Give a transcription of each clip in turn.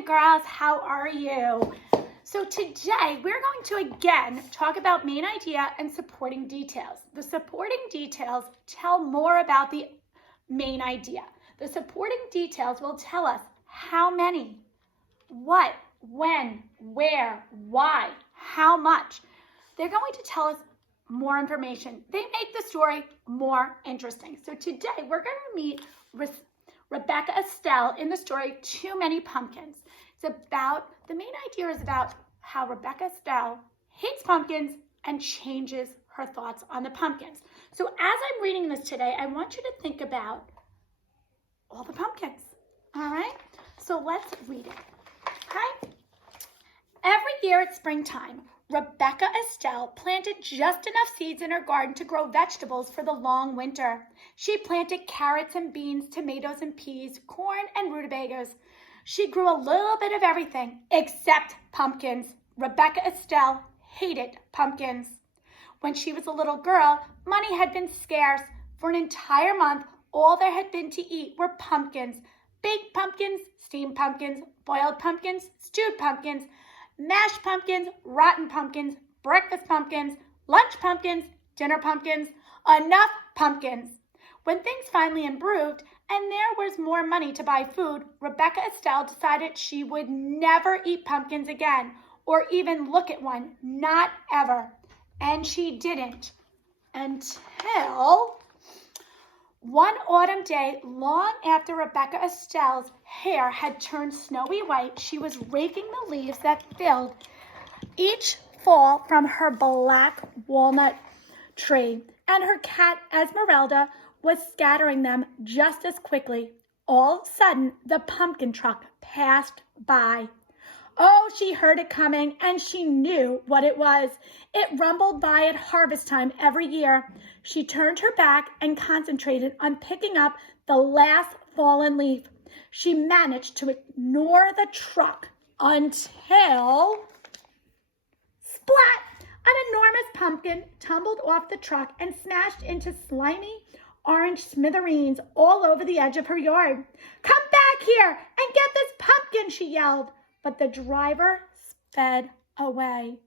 morning, girls. How are you? So today we're going to again talk about main idea and supporting details. The supporting details tell more about the main idea. The supporting details will tell us how many, what, when, where, why, how much. They're going to tell us more information. They make the story more interesting. So today we're going to meet Rebecca Estelle in the story Too Many Pumpkins. The main idea is about how Rebecca Estelle hates pumpkins and changes her thoughts on the pumpkins. So as I'm reading this today, I want you to think about all the pumpkins, all right? So let's read it, okay? Every year at springtime, Rebecca Estelle planted just enough seeds in her garden to grow vegetables for the long winter. She planted carrots and beans, tomatoes and peas, corn and rutabagas. She grew a little bit of everything except pumpkins. Rebecca Estelle hated pumpkins. When she was a little girl, money had been scarce. For an entire month, all there had been to eat were pumpkins. Baked pumpkins, steamed pumpkins, boiled pumpkins, stewed pumpkins, mashed pumpkins, rotten pumpkins, breakfast pumpkins, lunch pumpkins, dinner pumpkins, enough pumpkins. When things finally improved and there was more money to buy food, Rebecca Estelle decided she would never eat pumpkins again or even look at one, not ever. And she didn't until one autumn day, long after Rebecca Estelle's hair had turned snowy white, she was raking the leaves that filled each fall from her black walnut tree, and her cat Esmeralda was scattering them just as quickly. All of a sudden, the pumpkin truck passed by. Oh, she heard it coming, and she knew what it was. It rumbled by at harvest time every year. She turned her back and concentrated on picking up the last fallen leaf. She managed to ignore the truck until, splat! An enormous pumpkin tumbled off the truck and smashed into slimy orange smithereens all over the edge of her yard. "Come back here and get this pumpkin," she yelled. But the driver sped away.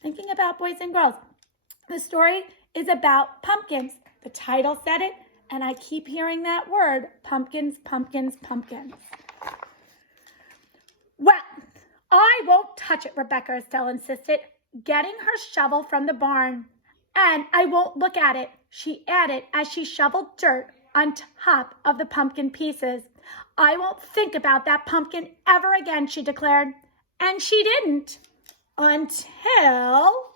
Thinking about boys and girls, the story is about pumpkins. The title said it, and I keep hearing that word, pumpkins, pumpkins, pumpkins. "Well, I won't touch it," Rebecca Estelle insisted, getting her shovel from the barn. "And I won't look at it," she added as she shoveled dirt on top of the pumpkin pieces. "I won't think about that pumpkin ever again," she declared. And she didn't until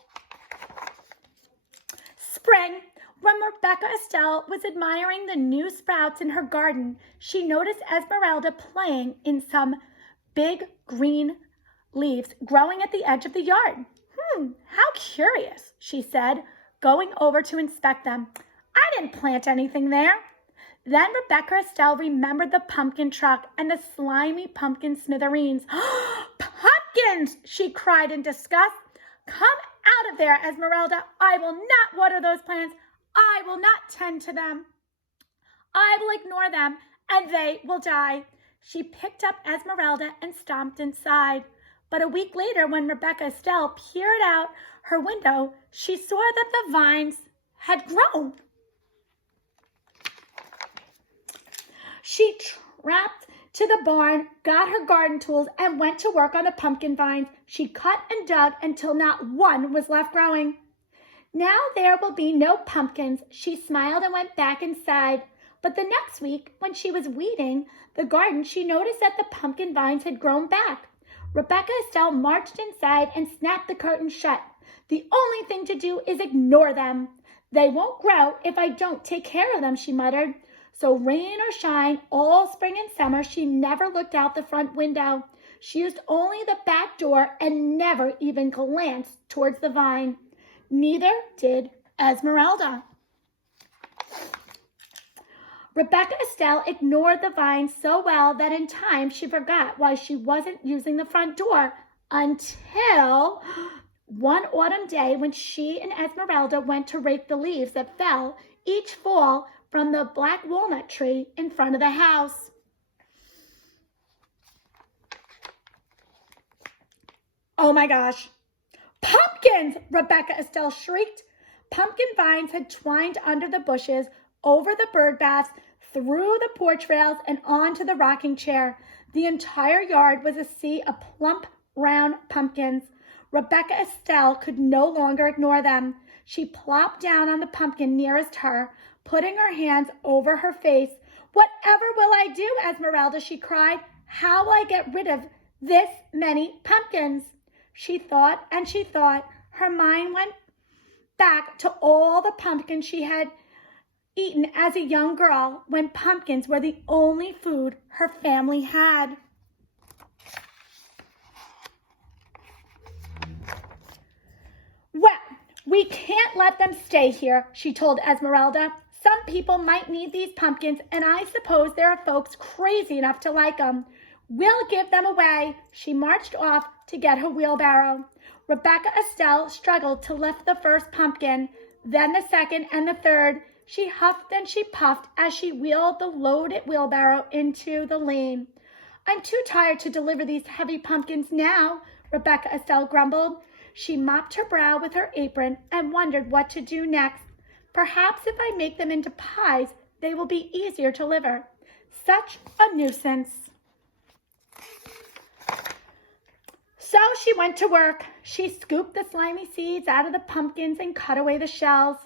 spring. When Rebecca Estelle was admiring the new sprouts in her garden, she noticed Esmeralda playing in some big green leaves growing at the edge of the yard. How curious," she said, going over to inspect them. "I didn't plant anything there." Then Rebecca Estelle remembered the pumpkin truck and the slimy pumpkin smithereens. "Pumpkins!" she cried in disgust. "Come out of there, Esmeralda. I will not water those plants. I will not tend to them. I will ignore them, and they will die." She picked up Esmeralda and stomped inside. But a week later, when Rebecca Estelle peered out her window, she saw that the vines had grown. She tramped to the barn, got her garden tools, and went to work on the pumpkin vines. She cut and dug until not one was left growing. "Now there will be no pumpkins," she smiled and went back inside. But the next week, when she was weeding the garden, she noticed that the pumpkin vines had grown back. Rebecca Estelle marched inside and snapped the curtain shut. "The only thing to do is ignore them. They won't grow if I don't take care of them," she muttered. So rain or shine, all spring and summer, she never looked out the front window. She used only the back door and never even glanced towards the vine. Neither did Esmeralda. Rebecca Estelle ignored the vine so well that in time she forgot why she wasn't using the front door until one autumn day when she and Esmeralda went to rake the leaves that fell each fall from the black walnut tree in front of the house. Oh my gosh. Pumpkins, Rebecca Estelle shrieked. Pumpkin vines had twined under the bushes, over the bird baths, through the porch rails, and onto the rocking chair. The entire yard was a sea of plump, round pumpkins. Rebecca Estelle could no longer ignore them. She plopped down on the pumpkin nearest her, putting her hands over her face. Whatever will I do, Esmeralda, she cried. How will I get rid of this many pumpkins? She thought and she thought. Her mind went back to all the pumpkins she had eaten as a young girl when pumpkins were the only food her family had. Well, we can't let them stay here, she told Esmeralda. Some people might need these pumpkins, and I suppose there are folks crazy enough to like them. We'll give them away. She marched off to get her wheelbarrow. Rebecca Estelle struggled to lift the first pumpkin, then the second and the third. She huffed and she puffed as she wheeled the loaded wheelbarrow into the lane. I'm too tired to deliver these heavy pumpkins now, Rebecca Estelle grumbled. She mopped her brow with her apron and wondered what to do next. Perhaps if I make them into pies, they will be easier to deliver. Such a nuisance. So she went to work. She scooped the slimy seeds out of the pumpkins and cut away the shells.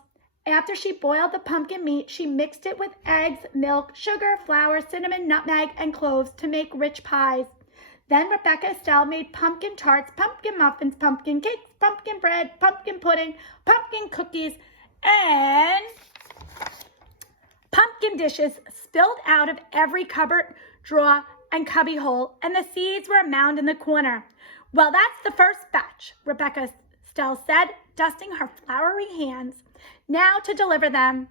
After she boiled the pumpkin meat, she mixed it with eggs, milk, sugar, flour, cinnamon, nutmeg, and cloves to make rich pies. Then Rebecca Estelle made pumpkin tarts, pumpkin muffins, pumpkin cakes, pumpkin bread, pumpkin pudding, pumpkin cookies, and pumpkin dishes spilled out of every cupboard, drawer, and cubby hole, and the seeds were mound in the corner. Well, that's the first batch, Rebecca Estelle said, dusting her floury hands. Now to deliver them.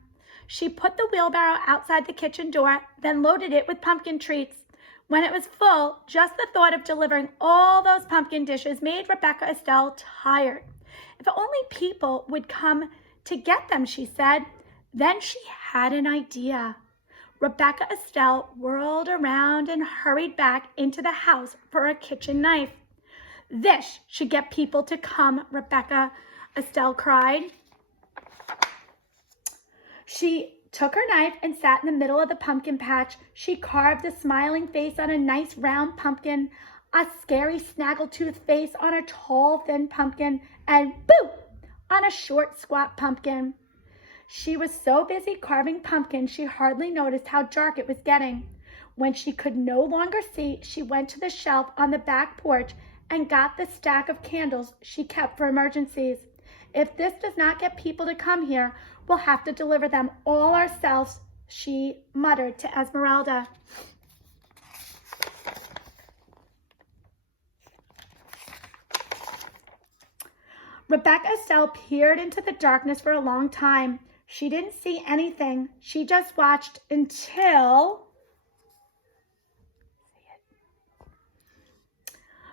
She put the wheelbarrow outside the kitchen door, then loaded it with pumpkin treats. When it was full, just the thought of delivering all those pumpkin dishes made Rebecca Estelle tired. If only people would come to get them, she said. Then she had an idea. Rebecca Estelle whirled around and hurried back into the house for a kitchen knife. This should get people to come, Rebecca Estelle cried. She took her knife and sat in the middle of the pumpkin patch. She carved a smiling face on a nice round pumpkin, a scary snaggletooth face on a tall, thin pumpkin, and boo! On a short, squat pumpkin. She was so busy carving pumpkins she hardly noticed how dark it was getting. When she could no longer see, she went to the shelf on the back porch and got the stack of candles she kept for emergencies. If this does not get people to come here, we'll have to deliver them all ourselves, she muttered to Esmeralda. Rebecca Estelle peered into the darkness for a long time. She didn't see anything. She just watched until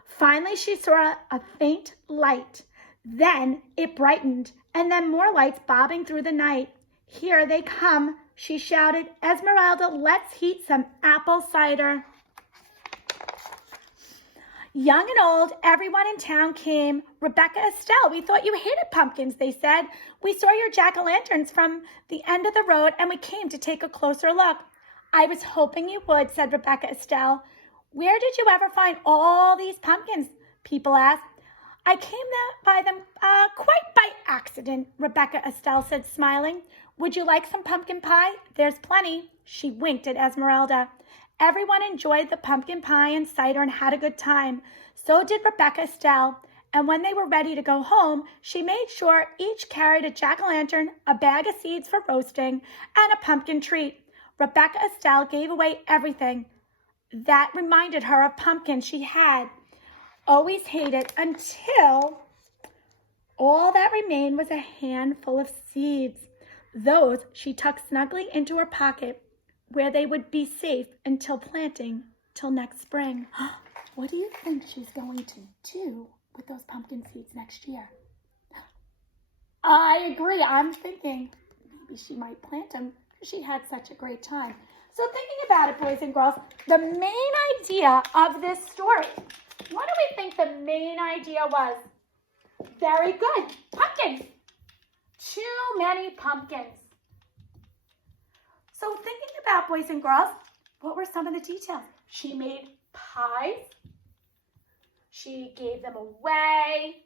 finally she saw a faint light. Then it brightened, and then more lights bobbing through the night. Here they come, she shouted. Esmeralda, let's heat some apple cider. Young and old, everyone in town came. Rebecca Estelle, we thought you hated pumpkins, they said. We saw your jack-o'-lanterns from the end of the road, and we came to take a closer look. I was hoping you would, said Rebecca Estelle. Where did you ever find all these pumpkins? People asked. I came by them quite by accident, Rebecca Estelle said, smiling. Would you like some pumpkin pie? There's plenty. She winked at Esmeralda. Everyone enjoyed the pumpkin pie and cider and had a good time. So did Rebecca Estelle. And when they were ready to go home, she made sure each carried a jack-o'-lantern, a bag of seeds for roasting, and a pumpkin treat. Rebecca Estelle gave away everything that reminded her of pumpkins she had always hated, until all that remained was a handful of seeds. Those she tucked snugly into her pocket, where they would be safe until planting till next spring. What do you think she's going to do with those pumpkin seeds next year? I agree. I'm thinking maybe she might plant them because she had such a great time. So thinking about it, boys and girls, the main idea of this story What do we think the main idea was? Very good. Pumpkins. Too many pumpkins. So thinking about boys and girls, what were some of the details? She made pies. She gave them away.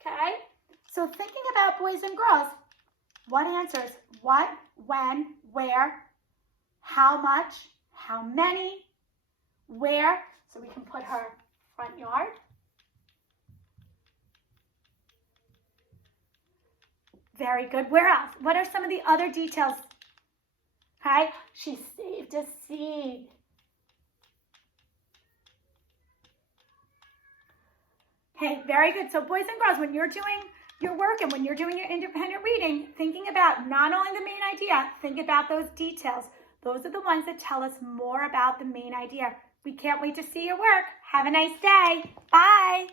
Okay? So thinking about boys and girls, what answers? What, when, where, how much, how many, where? So we can put her front yard. Very good. Where else? What are some of the other details? Okay, she saved a seed. Okay, very good. So boys and girls, when you're doing your work and when you're doing your independent reading, thinking about not only the main idea, think about those details. Those are the ones that tell us more about the main idea. We can't wait to see your work. Have a nice day. Bye.